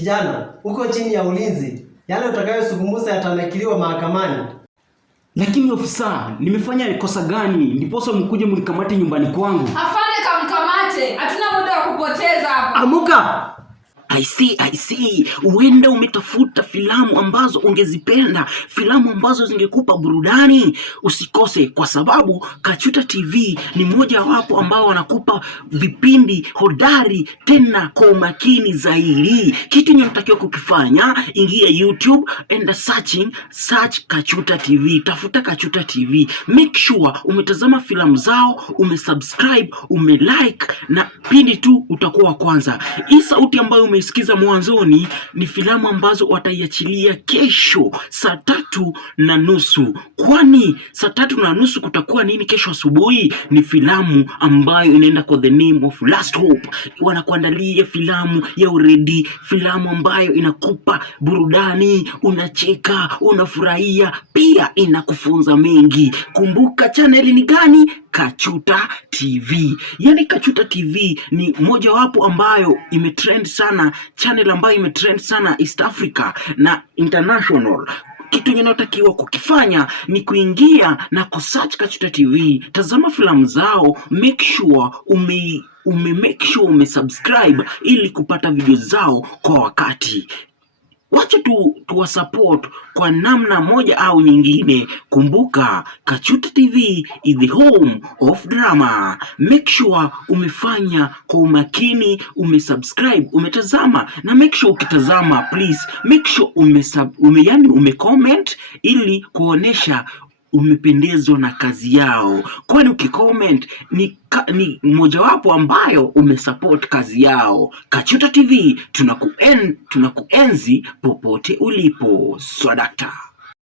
Kijana, uko chini ya ulinzi. Yale utakayozungumza yatanakiliwa mahakamani. Lakini ofisa, nimefanya kosa gani ndiposa mkuje mnikamate nyumbani kwangu? Afande kamkamate. Hatuna muda wa kupoteza hapa. Amuka! I see. Uenda umetafuta filamu ambazo ungezipenda, filamu ambazo zingekupa burudani. Usikose, kwa sababu Kachuta TV ni moja wapo ambao wanakupa vipindi hodari tena kwa umakini zaidi. Kitu unatakiwa kukifanya, ingia YouTube and search Kachuta TV. Tafuta Kachuta TV. Make sure umetazama filamu zao, umesubscribe, umelike, na pindi tu utakuwa kwanza. Hii sauti ambayo umesikiza mwanzoni ni filamu ambazo wataiachilia kesho saa 3:30. Kwani saa 3:30 kutakuwa nini kesho asubuhi? Ni filamu ambayo inaenda kwa the name of Last Hope. Wanakuandalia filamu ya already, filamu ambayo inakupa burudani, unacheka, unafurahia, pia inakufunza mengi. Kumbuka channel ni gani? Kachuta TV. Yani Kachuta TV ni moja wapo ambayo imetrend sana, channel ambayo imetrend sana East Africa na international. Kitu unachotakiwa kukifanya ni kuingia na kusearch Kachuta TV, tazama filamu zao, make sure umesubscribe ili kupata video zao kwa wakati. Wacha tuwa support kwa namna moja au nyingine. Kumbuka, Kachuta TV is the home of drama. Make sure umefanya kwa umakini, umesubscribe, umetazama, na make sure ukitazama, please make sure umecomment ili kuonesha umependezwa na kazi yao. Kwani ukicomment ni mojawapo ambayo umesupport kazi yao. Kachuta TV tunakuenzi popote ulipo. Swadakta.